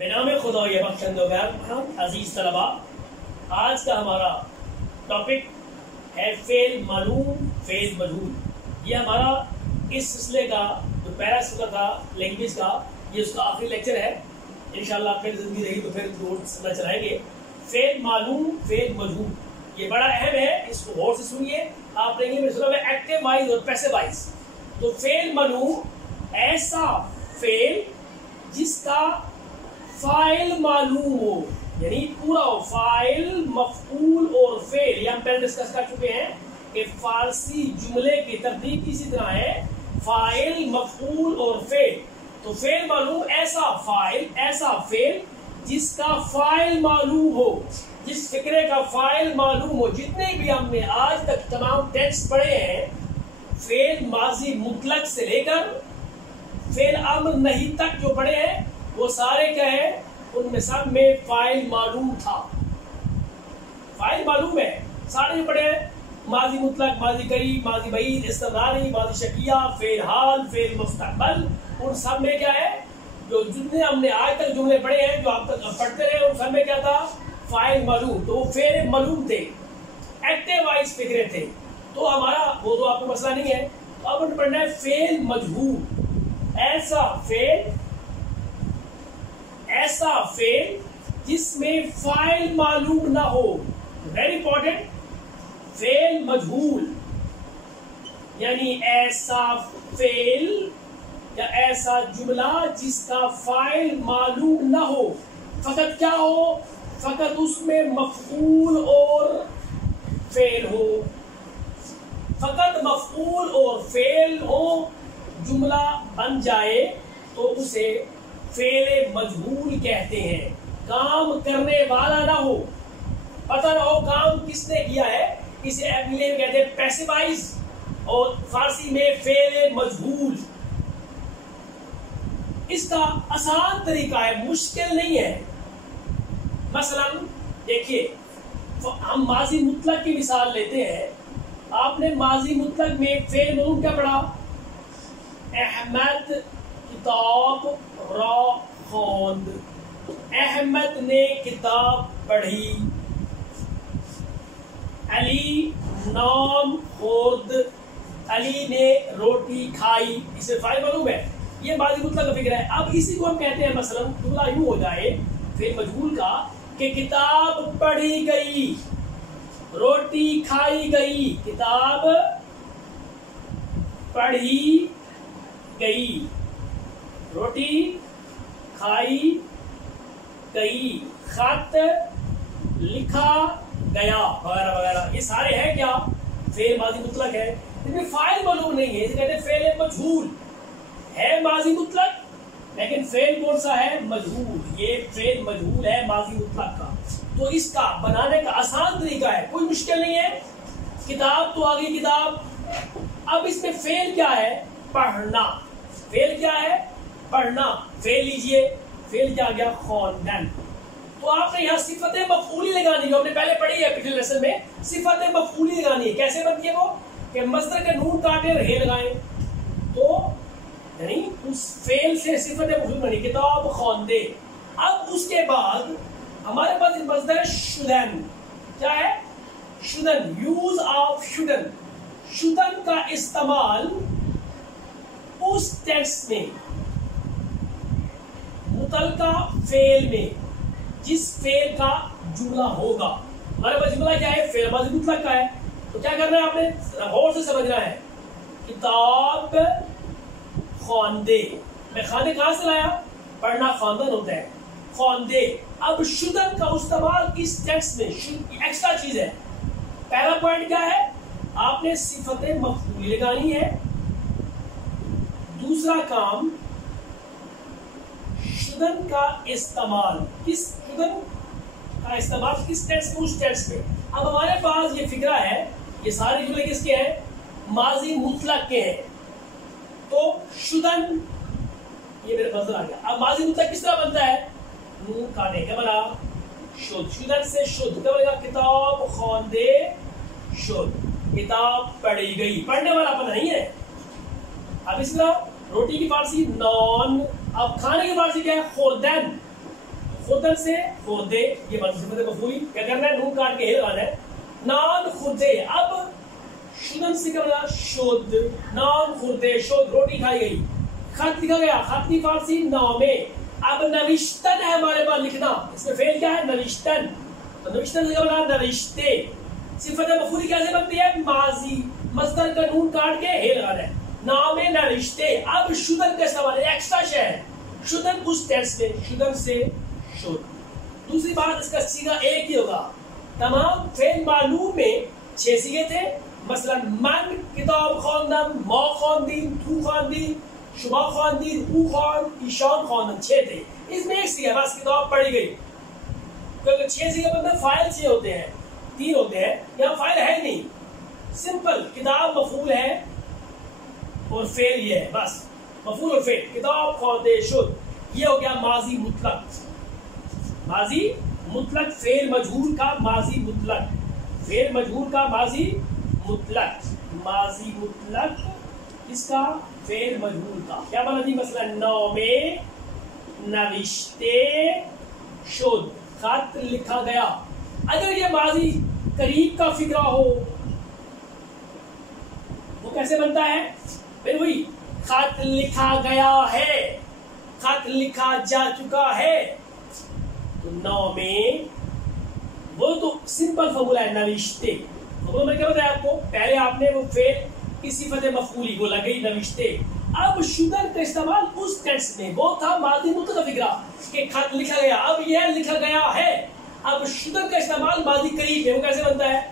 بنام خدا یہ بخشند عزیز طلبا، آج کا ہمارا ٹاپک ہے فعل معلوم فعل مجہول۔ یہ ہمارا اس سلسلے کا جو پہلا سلسلہ تھا لینگویج کا، یہ اس کا آخری لیکچر ہے۔ انشاءاللہ پھر زندگی رہی تو پھر سلسلہ چلائیں گے۔ فعل معلوم فعل مجہول یہ بڑا اہم ہے، اس کو غور سے سنیے۔ آپ لیں گے سنا ہے ایکٹیو وائز اور پیسو وائز۔ تو فعل معلوم ایسا فعل جس کا فاعل معلوم ہو، یعنی پورا ہو، فاعل مفعول اور فعل۔ یہ ہم پہلے ڈسکس کر چکے ہیں کہ فارسی جملے کی ترتیب اسی طرح ہے، فاعل مفعول اور فعل۔ تو فعل معلوم ایسا فعل جس کا فاعل معلوم ہو، جس فکرے کا فاعل معلوم ہو۔ جتنے بھی ہم نے آج تک تمام ٹینس پڑھے ہیں، فعل ماضی مطلق سے لے کر فعل امر نہیں تک جو پڑھے ہیں، وہ سارے کیا ہے، ان میں سب میں فاعل معلوم تھا۔ فاعل معلوم ہے، سارے جو پڑھے ہیں، ماضی مطلق، ماضی قریب، ماضی بعید، استمراری، ماضی شکیہ، فعل حال، فعل مستقبل، ان سب میں کیا ہے، جو جتنے ہم نے آج تک جملے پڑھے ہیں، جو آپ تک پڑھتے رہے، ان سب میں کیا تھا، فاعل معلوم۔ تو وہ فعل معلوم تھے، ایکٹیو وائز فکرے تھے۔ تو ہمارا وہ تو آپ کو مسئلہ نہیں ہے۔ اب ہم پڑھنا ہے فعل مجہول، ایسا فعل جس میں فاعل معلوم نہ ہو۔ ویری امپورٹنٹ، فعل مجہول یعنی ایسا فعل یا ایسا جملہ جس کا فاعل معلوم نہ ہو، فقط کیا ہو، فقط اس میں مفعول اور فعل ہو، فقط مفعول اور فعل ہو، جملہ بن جائے تو اسے فعل مجہول کہتے ہیں۔ کام کرنے والا نہ ہو، پتہ نہ ہو کام کس نے کیا ہے، اسے انگلش میں کہتے ہیں پیسیوائز، اور فارسی میں فعل مجہول۔ اس کا آسان طریقہ ہے، مشکل نہیں ہے۔ مثلا دیکھیے، ہم ماضی مطلق کی مثال لیتے ہیں۔ آپ نے ماضی مطلق میں فعل مجہول کیا پڑھا؟ احمد کتاب را خواند، احمد نے کتاب پڑھی۔ علی نان خورد، علی نے روٹی کھائی۔ اسے فاعل معلوم ہے، یہ ماضی مطلق کا فکر ہے۔ اب اسی کو ہم کہتے ہیں، مثلا جملہ یوں ہو جائے فعل مجہول کا کہ کتاب پڑھی گئی، روٹی کھائی گئی، کتاب پڑھی گئی، روٹی کھائی گئی، خط لکھا گیا، وغیرہ وغیرہ۔ یہ سارے ہیں کیا، فعل ماضی مطلق ہے، ان میں فاعل معلوم نہیں ہے، اسے کہتے ہیں فعل مجہول۔ ہے ماضی مطلق لیکن فعل کون سا ہے، مجہول۔ یہ فعل مجہول ہے ماضی مطلق کا۔ تو اس کا بنانے کا آسان طریقہ ہے، کوئی مشکل نہیں ہے۔ کتاب تو آگئی کتاب، اب اس میں فعل کیا ہے، پڑھنا۔ فعل کیا ہے، پڑھنا۔ فعل لیجئے، فعل کیا گیا، خواندن۔ تو آپ نے یہاں صفت مفعولی لگانی، جو ہم نے پہلے پڑھی ہے پچھلے لیسن میں، صفت مفعولی لگانی ہے۔ کیسے بنتی ہے وہ، کہ مصدر کے نون کاٹے رہے لگائیں، تو یعنی اس فعل سے صفت مفعول بنی، کتاب خواندے۔ اب اس کے بعد ہمارے پاس مصدر ہے شدن۔ کیا ہے، شدن، یوز آف شدن۔ شدن کا استعمال اس ٹینس میں، متعلقہ فعل میں، جس فعل کا جملہ ہوگا۔ ہمارے پاس جملہ کیا ہے، فعل ماضی مطلق کا ہے۔ تو کیا کرنا ہے، آپ نے غور سے سمجھنا ہے، کتاب خواندے۔ میں خواندے کہاں سے لایا، پڑھنا خواندن ہوتا ہے، خواندے۔ اب شدن کا استعمال اس ٹیکسٹ میں ایکسٹرا چیز ہے۔ پہلا پوائنٹ کیا ہے، آپ نے صفت مفعولی لگانی ہے۔ دوسرا کام، شدن کا استعمال، کس شدن کا استعمال کس ٹیکسٹ میں، اس ٹیکسٹ میں۔ اب ہمارے پاس یہ فکرہ ہے، یہ سارے جملے کس کے ہیں، ماضی مطلق کے ہیں۔ تو شدن، یہ میرے نظر آ گیا۔ اب ماضی مطلق کس طرح بنتا ہے، نون کاٹے، کیا بنا، شد۔ شدن سے شد کیا بنے گا، کتاب خواندے شد، کتاب پڑھی گئی، پڑھنے والا پتہ نہیں ہے۔ اب اس طرح روٹی کی فارسی نان، اب کھانے کی فارسی کیا ہے، خوردن۔ खुदन से खुदे, ये सिफत मफूली, क्या करना है, नून काट के हे लगाना है। नान खुदे, अब शुदन से क्या बना, शुद्ध, नान खुदे शुद्ध, रोटी खाई गई, खत लिखा गया, खत की फारसी नामे। अब नविश्तन है हमारे पास लिखना, इसमें फेल क्या है, नविश्तन, तो नविश्तन से क्या बना, नविश्ते। सिफत मफूली कैसे बनती है, माजी, मस्दर का नून काट के हे लगाना है, नामे नविश्ते। अब शुदन का इस्तेमाल, एक्स्ट्रा शय है, शुदन उस टेंस में, शुदन से शुद्ध। दूसरी बात, इसका सीगा एक ही होगा। तमाम फेल मालूम में 6 सीगे थे, मसलन मन किताब खानदन, मौ खानदीन, तू खानदीन, शुबा खानदीन, ऊ खान, ईशान खानदन, 6 थे। इसमें एक सीगा बस किताब पढ़ी गई, क्योंकि 6 सीगे बंदे फाइल 6 होते हैं, 3 होते हैं, यहाँ फाइल है नहीं, सिंपल किताब मफूल है और फेल ये है, बस मफूल और फेल, किताब खानदे शुद्ध, ये हो गया माजी मुतलक। माजी मुतलक, फेल मजहूर का माजी मुतलक, फेल मजहूर का माजी मुतलक, माजी मुतलक इसका फेल मजहूर का क्या बना जी, मसला नौमे नविश्ते शुद्ध, खत लिखा गया। अगर ये माजी करीब का फिक्रा हो वो कैसे बनता है, फिर वही खत लिखा गया है, खत लिखा जा चुका है, तो नौ में वो तो सिंपल फॉर्मूला है, नविश्ते। तो मैं क्या बताया आपको, पहले आपने वो फेल की सिफत मफूली को लगाई नविश्ते, अब शुदन का इस्तेमाल उस टेंस में, वो था माजी मुतलक फिक्रा कि खत लिखा गया, अब यह लिखा गया है। अब शुदन का इस्तेमाल माजी करीब है, वो कैसे बनता है,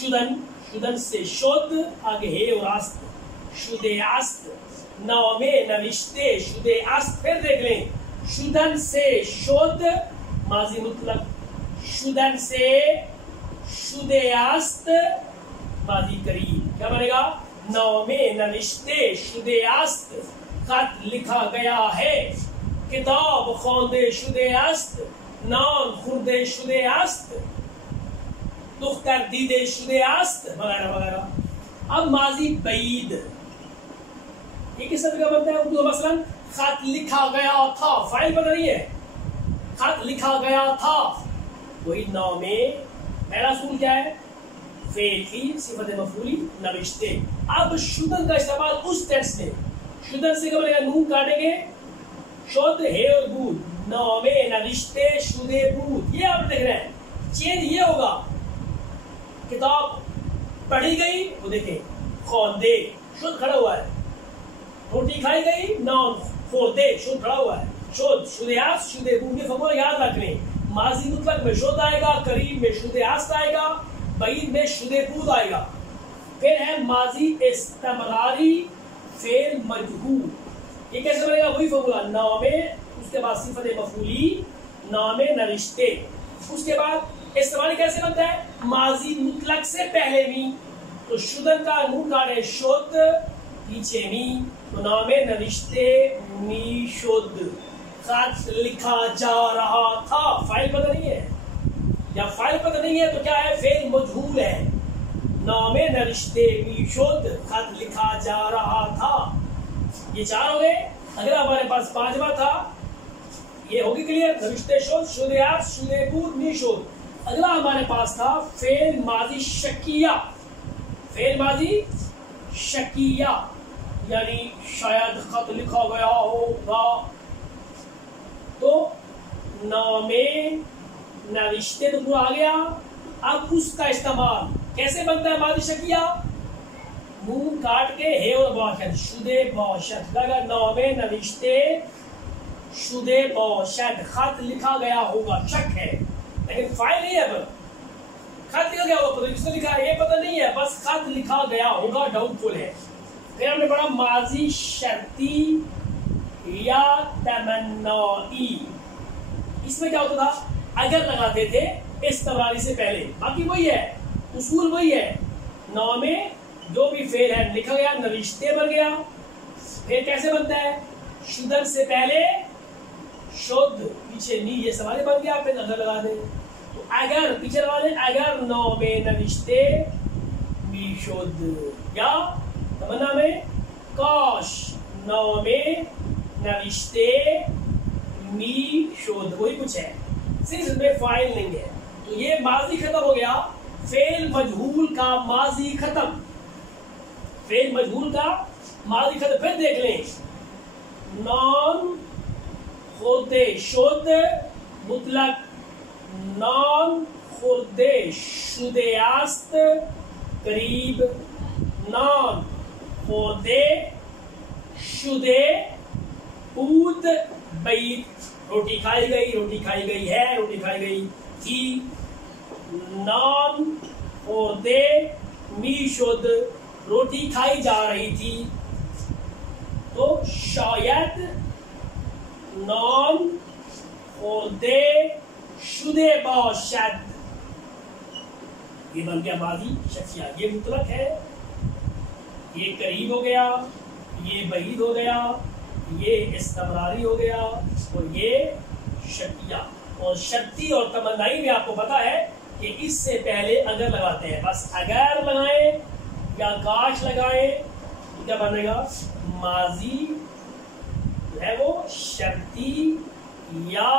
शुदन, शुदन से शुद्ध, आगे हे और आस्त, शुदे आस्त, नौ में नविश्ते शुदे आस्त। फिर देख लें, शुदन से शुद्ध माजी मुतलक, शुदन से शुदे आस्त माजी करीब, क्या बनेगा, नौ में नविश्ते शुदे आस्त, खत लिखा गया है, किताब खोंदे शुदे आस्त, नान खुर्दे शुदे आस्त, दुख्तर दीदे शुदे आस्त, वगैरह वगैरह। अब माजी बईद, ये किस तरह का बनता है उर्दू, मसलन खत लिखा गया था, फाइल बन रही है, खत लिखा गया था, वही नौ में पहला सूल क्या है, फेल की सिफत मफूली नविश्ते। अब शुदन का इस्तेमाल उस टेंस में, शुदन से क्या बनेगा, नून काटेंगे, शुद्ध हे और बूद, नौ में नविश्ते शुदे बूद। ये आप देख रहे हैं, चेंज ये होगा, किताब पढ़ी गई, वो देखें खोंदे शुद्ध खड़ा हुआ है, रोटी खाई गई, नान खोंदे शुद्ध खड़ा हुआ है, शुद्ध शुद्यास शुदे बूद। ये फॉर्मूला याद रख लें, माजी मुतलक में शुद्ध आएगा, करीब में शुद्यास आएगा, बईद में शुदे बूद आएगा। फिर है माजी इस्तिमरारी फेल मजहूर, ये कैसे बनेगा, वही फॉर्मूला, नौ में उसके बाद सिफत मफूली, नौ में नविश्ते, उसके बाद इस्तेमाल कैसे बनता है, माजी मुतलक से पहले मी, तो शुदन का नून काटे शुद्ध, पीछे मी, तो नौ में नविश्ते मी शुद्ध, खत लिखा जा रहा था, फाइल पता नहीं है, या फाइल पता नहीं है तो क्या है, फेल मजहूल है, नौ में नविश्ते मी शुद्ध, खत लिखा जा रहा था। ये 4 हो गए। अगला हमारे पास 5वां था, ये होगी क्लियर, नविश्ते शुद्ध, शुद्यास शुदे बूद मी शुद्ध। अगला हमारे पास था फेल माजी शकिया, फेल माजी शकिया, यानी शायद खत लिखा गया होगा, तो नौ में नविश्ते तो पूरा आ गया। अब उसका इस्तेमाल कैसे बनता है, माजी शकिया, मुंह काट के हे और बौशद, शुदे बौशद लगा, नौ में नविश्ते शुदे बौशद, खत लिखा गया होगा, शक है लेकिन फाइल नहीं है, पर खत लिखा गया होगा, किसने लिखा है ये पता नहीं है, बस खत लिखा गया होगा डाउटफुल है। फिर हमने पढ़ा माजी शर्ती या तमन्नाई, इसमें क्या होता था, अगर लगाते थे इस्तिमरारी से पहले, बाकी वही है, उसूल वही है, नौ में जो भी फेल है लिखा गया, नविश्ते बन गया। फिर कैसे बनता है, शुदन से पहले शुद्ध, पीछे नी, ये सवाल बन गया, फिर अगर लगा दे, तो अगर पीछे लगा दे, अगर नौ में नविश्ते मी शुद्ध, या तमन्ना में काश नौ में नविश्ते मी शोध, वही कुछ है, सिर्फ इसमें फाइल नहीं है। तो ये माजी खत्म हो गया, फेल मजहूल का माजी खत्म, फेल मजहूल का माजी खत्म। फिर देख लें, नॉन खुर्दे शुद्ध मुतलक, नॉन खुर्दे शुदेयास्त करीब, नॉन खुर्दे शुदे ऊद बैत, रोटी खाई गई, रोटी खाई गई है, रोटी खाई गई थी। नॉन खुर्दे मी शुद्ध, रोटी खाई जा रही थी। तो शायद नॉन खुर्दे शुदे बाशद, ये बन गया माजी शकिया, ये मुतलक है, ये करीब हो गया, ये बईद हो गया, ये इस्तमरारी हो गया, और ये शकिया। और शक्ति और तमन्नाई में आपको पता है कि इससे पहले अगर लगाते हैं, बस अगर लगाएं या काश लगाएं तो क्या बनेगा, माजी है वो शर्ती या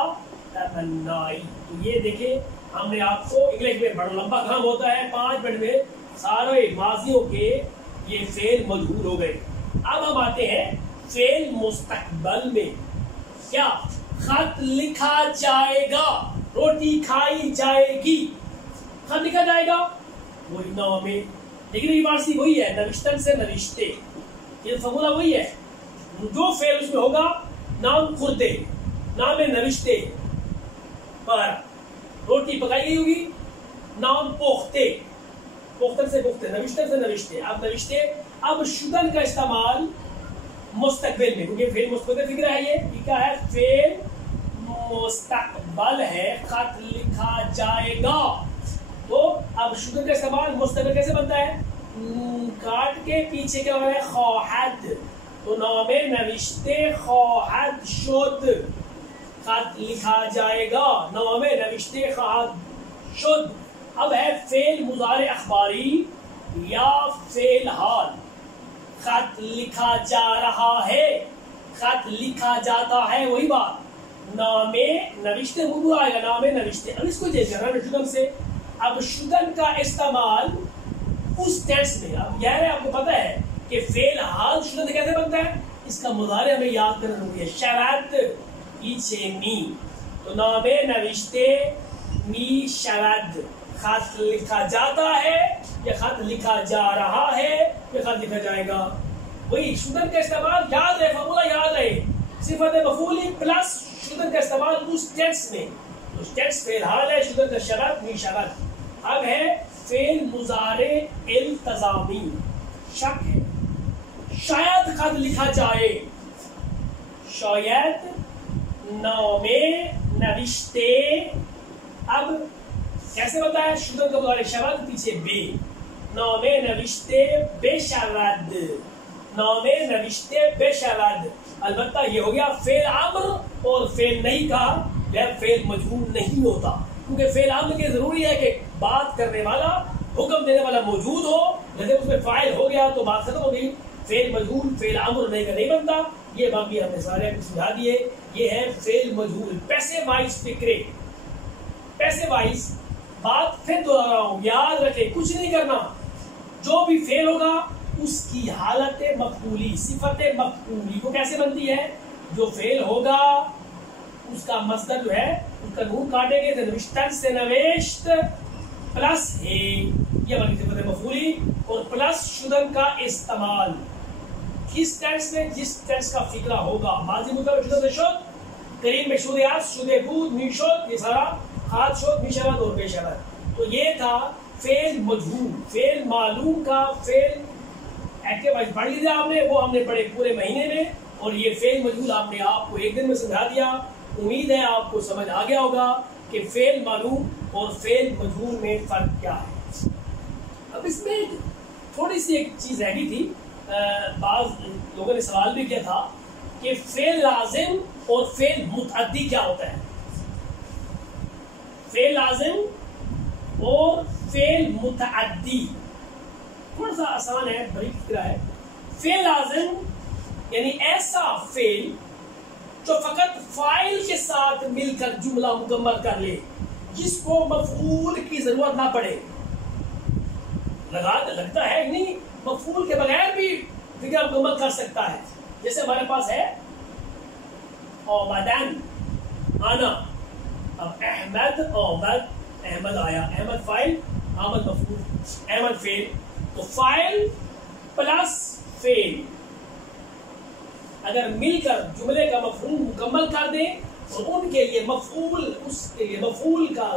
तमन्नाई। तो ये देखें, हमने आपको इंग्लिश में बड़ा लंबा काम होता है, 5 मिनट में सारे माजियों के ये फेल मजहूल हो गए। अब हम आते हैं फेल मुस्तकबल में। क्या, खत लिखा जाएगा, रोटी खाई जाएगी, खत लिखा जाएगा, वही नाव में, लेकिन ये फारसी वही है, नविश्तन से नविश्ते, ये फॉर्मूला वही है। जो फेल उसमें होगा, नाम खुर्दे, नाम नविश्ते पर रोटी पकाई गई होगी, नाम पोख्ते, पोख्तन से पोख्ते, नविश्तन से नविश्ते। अब नविश्ते, अब शुदन का इस्तेमाल मुस्तकबिल में, क्योंकि फेल मुस्तकबिल फिक्र है, ये क्या है, फेल मुस्तकबल है, खत लिखा जाएगा। तो अब शुदन का इस्तेमाल मुस्तकबिल कैसे बनता है, काट के पीछे क्या है, ख्वाहद, तो नामे नविश्ते ख्वाहद शुद्ध, खत लिखा जाएगा, नामे नविश्ते ख्वाहद शुद्ध। अब है फेल मुजारे अखबारी या फेल हाल, खत लिखा जा रहा है, खत लिखा जाता है, वही बात, नामे नविश्ते मुद्दू आएगा, नामे नविश्ते। अब इसको देखना शुदन से, अब शुदन का इस्तेमाल उस टेंस में, अब यह आपको पता है कि फेल हाल शुदन कैसे बनता है, इसका मुजारे हमें याद करना जरूरी है, शरत पीछे मी, तो नामे नविश्ते मी शरद, खत लिखा जाता है या खत लिखा जा रहा है या खत लिखा जाएगा, वही शुदन का इस्तेमाल याद रहे, फॉर्मूला याद रहे, सिफत मफूली प्लस शुदन का इस्तेमाल उस टेंस में, उस टेंस फेल हाल है, शुदन का शरत मी शरद। अब है फेल मुजारे इल्तजामी, शक है, शायद खत लिखा जाए, शायद नामे नविश्ते। अब कैसे बताया, शुदन का मुजारे शरद पीछे बे, नामे नविश्ते बेशरद, नामे नविश्ते बेशरद। अलबत्ता ये हो गया फेल अम्र, और फेल नहीं का वह फेल मजहूल नहीं होता, क्योंकि फेल अम्र के जरूरी है कि बात करने वाला, हुक्म देने वाला मौजूद हो, जैसे उसमें फाइल हो गया तो बात खत्म हो गई। फेल मजहूल फेल अम्र नहीं बनता, ये बाकी हमने सारे समझा दिए। ये है फेल मजहूल, पैसे वाइज फिक्रे, पैसे वाइज। बात फिर दोहरा रहा हूं, याद रखे, कुछ नहीं करना, जो भी फेल होगा उसकी हालत मफूली, सिफत मफूली को कैसे बनती है, जो फेल होगा उसका मसदर जो है, उसका नून काटेंगे तो नविश्तन से नवेश्त प्लस है, ये बनी सिफत मफूली, और प्लस शुदन का इस्तेमाल किस टेंस में, जिस टेंस का फिक्रा होगा, माजी मुतलक शुद्ध शुद्ध, करीब में शुद्ध शुद्ध दूध मीशुद्ध, ये सारा हाथ शुद्ध मिशरद और बेशरद। तो ये था फेल मजहूल, फेल मालूम का फेल एक्टिव वाइज पढ़ लिया आपने, वो हमने पढ़े पूरे महीने में, और ये फेल मजहूल आपने आपको एक दिन में समझा दिया। उम्मीद है आपको समझ आ गया होगा कि फेल मालूम और फेल मजहूल में फर्क क्या है। अब इसमें थोड़ी सी एक चीज रह गई थी, बाज लोगों ने सवाल भी किया था कि फेल लाजिम और फेल मुतअद्दी क्या होता है। फेल लाजिम और फेल मुतअद्दी थोड़ा सा आसान है, बड़ी फिक्र है। फेल लाजिम यानी ऐसा फेल جو فقط فاعل کے ساتھ مل کر جملہ مکمل کر لے، جس کو مفعول کی ضرورت نہ پڑے. لگتا ہے نہیں مفعول کے بغیر بھی فکر مکمل کر سکتا ہے. جیسے ہمارے پاس ہے آمدن، آنا. اب احمد آمد، احمد آیا، احمد فاعل، آمد مفعول، احمد فعل. تو فاعل پلس فعل اگر مل کر جملے کا مفہوم مکمل کر دیں اور ان کے لیے مفعول، اس کے لیے مفعول کا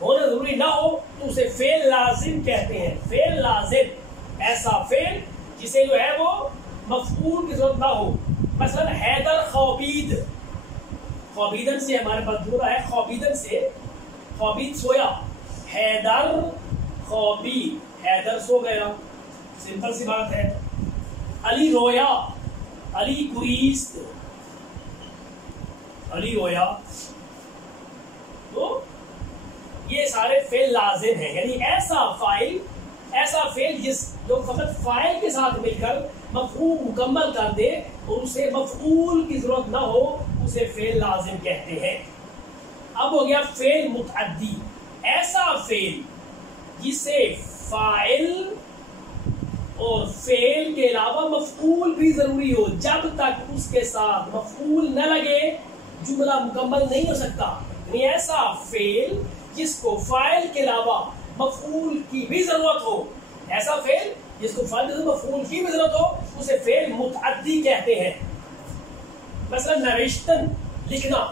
ہونا ضروری نہ ہو تو اسے فعل لازم کہتے ہیں. فعل لازم ایسا فعل جسے جو ہے وہ مفعول کی ضرورت نہ ہو. مثلا حیدر خوابید، خوابیدن سے ہمارے پاس جملہ ہے، خوابیدن سے خوابید سویا، حیدر خوابید، حیدر سو گیا، سمپل سی بات ہے. علی رویا، علی گریست، علی رویا. تو یہ سارے فعل لازم ہیں، یعنی ایسا فعل جو فقط فاعل کے ساتھ مل کر مفعول مکمل کر دے اور اسے مفعول کی ضرورت نہ ہو اسے فعل لازم کہتے ہیں. اب ہو گیا فعل متعدی، ایسا فعل جسے فاعل اور فعل کے علاوہ مفعول بھی ضروری ہو، جب تک اس کے ساتھ مفعول نہ لگے جملہ مکمل نہیں ہو سکتا. یعنی ایسا فعل جس کو فاعل کے علاوہ مفعول کی بھی ضرورت ہو، ایسا فعل جس کو فاعل سے مفعول کی بھی ضرورت ہو اسے فعل متعدی کہتے ہیں. مثلا نوشتن، لکھنا.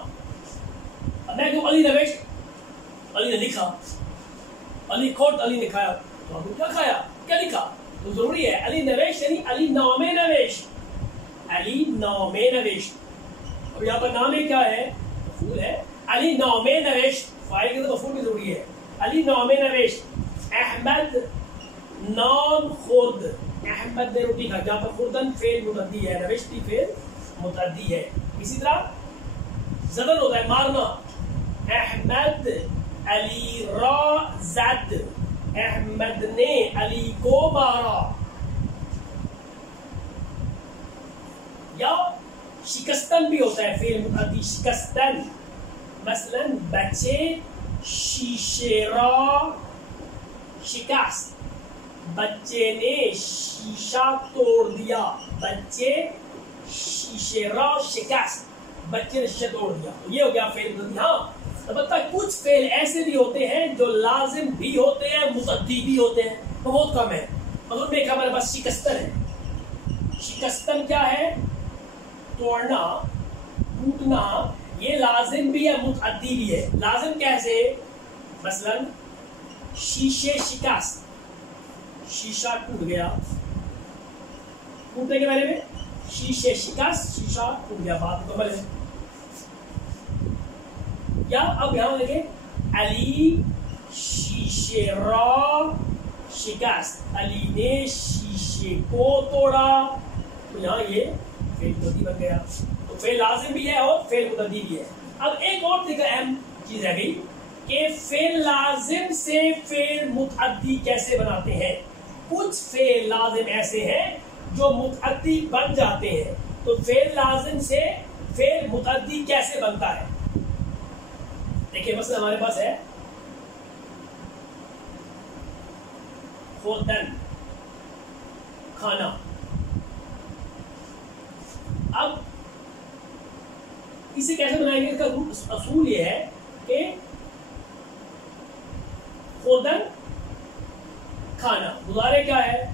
میں کہوں علی نوشت، علی نے لکھا، علی کھوٹ، علی نے کھایا. تو آپ نے کیا کھایا، کیا لکھا؟ تو ضروری ہے علی نوشت یعنی علی نام نوشت، علی نام نوشت. اب یہاں پر نام کیا ہے؟ مفعول ہے. علی نام نوشت، فاعل کے تو مفعول بھی ضروری ہے. علی نام نوشت. احمد نام خورد، احمد نے روٹی کھا. جہاں پر خوردن فعل متعدی ہے، نوشتی فعل متعدی ہے. اسی طرح زدن ہوتا ہے مارنا. احمد علی را زد، احمد نے علی کو مارا. یا شکستن بھی ہوتا ہے فعل متعدی، شکستن. مثلا بچے شیشے را شکست، بچے نے شیشہ توڑ دیا. بچے شیشے را شکست، بچے نے شیشہ توڑ دیا. یہ ہو گیا فعل متعدی. ہاں البتہ کچھ فعل ایسے بھی ہوتے ہیں جو لازم بھی ہوتے ہیں، متعدی بھی ہوتے ہیں، وہ بہت کم ہے. مطلب میں ہمارے پاس شکستن ہے. شکستن کیا ہے؟ توڑنا، ٹوٹنا. یہ لازم بھی ہے، متعدی بھی ہے. لازم کیسے؟ مثلا شیشے شکست، شیشہ ٹوٹ گیا. ٹوٹنے کے بارے میں شیشے شکست، شیشہ ٹوٹ گیا، بات مکمل ہے. یا اب یہاں دیکھیں علی شیشے را شکست، علی نے شیشے کو توڑا. تو یہاں یہ فعل متعدی بن گیا. تو فعل لازم بھی ہے اور فعل متعدی بھی ہے. اب ایک اور دیکھا اہم چیز رہ گئی کہ فعل لازم سے فعل متعدی کیسے بناتے ہیں. کچھ فعل لازم ایسے ہیں جو متعدی بن جاتے ہیں. تو فعل لازم سے فعل متعدی کیسے بنتا ہے؟ دیکھیں مثلا ہمارے پاس ہے خوردن، کھانا. اب اسے کیسے بنائیں گے؟ اس کا اصول یہ ہے کہ خوردن کھانا، مضارع کیا ہے؟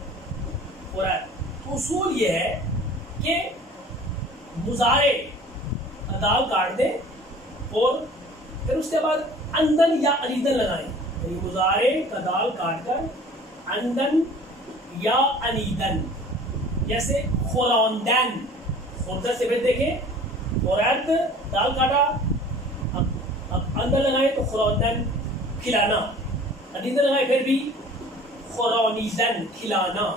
خوراک. اصول یہ ہے کہ مضارع ادال کاٹ دیں اور پھر اس کے بعد اندن یا انیدن لگائیں. یعنی مضارع کا دال کاٹ کر اندن یا انیدن. جیسے خوراندن، خوردن سے پھر دیکھیں خورد دال کاٹا، اب اندن لگائیں تو خوراندن کھلانا، انیدن لگائیں پھر بھی خورانیدن کھلانا.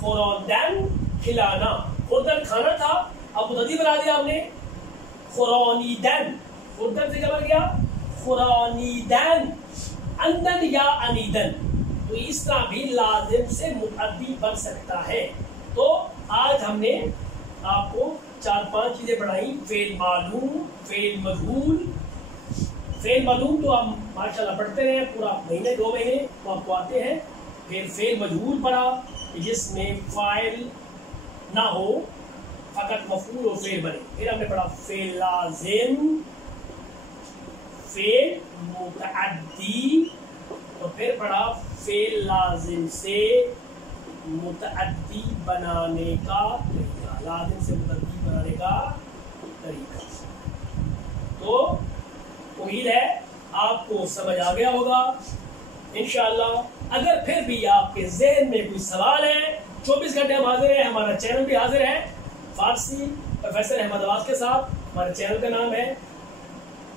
خوراندن کھلانا. خوردن کھانا تھا، اب متعدی بنا دیا ہم نے خورانیدن. خوردن سے کیا بن گیا؟ خورانیدن. اندن یا انیدن. تو اس طرح بھی لازم سے متعدی بن سکتا ہے. تو آج ہم نے آپ کو 4-5 चीज़ें पढ़ाई। फेल मालूम, फेल मजहूल। फेल मालूम तो हम माशाल्लाह पढ़ते रहे पूरा महीने 2 महीने तो आपको आते हैं। फिर फेल मजहूल पढ़ा जिसमें फाइल ना हो, फकत मफूल और फेल बने। फिर हमने पढ़ा फेल लाजिम, फेल मुतअद्दी, और फिर पढ़ा फेल लाजिम से मुतअद्दी बनाने का तरीका, लाजिम से मुतअद्दी बनाने का तरीका। तो उम्मीद है आपको समझ आ गया होगा इंशाअल्लाह। अगर फिर भी आपके ज़हन में कोई सवाल है, 24 घंटे हम हाजिर हैं, हमारा चैनल भी हाजिर है, फारसी प्रोफेसर अहमद अवाज के साथ हमारे चैनल का नाम है।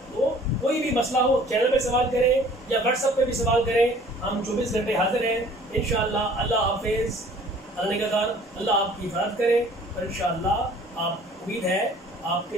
तो कोई भी मसला हो चैनल पे सवाल करें या व्हाट्सएप पे भी सवाल करें, हम 24 घंटे हाजिर हैं इंशाअल्लाह। अल्लाह हाफिज़, अल्लाह निगहबान, अल्लाह आपकी हिफाजत करे और इंशाअल्लाह आप उम्मीद है आपके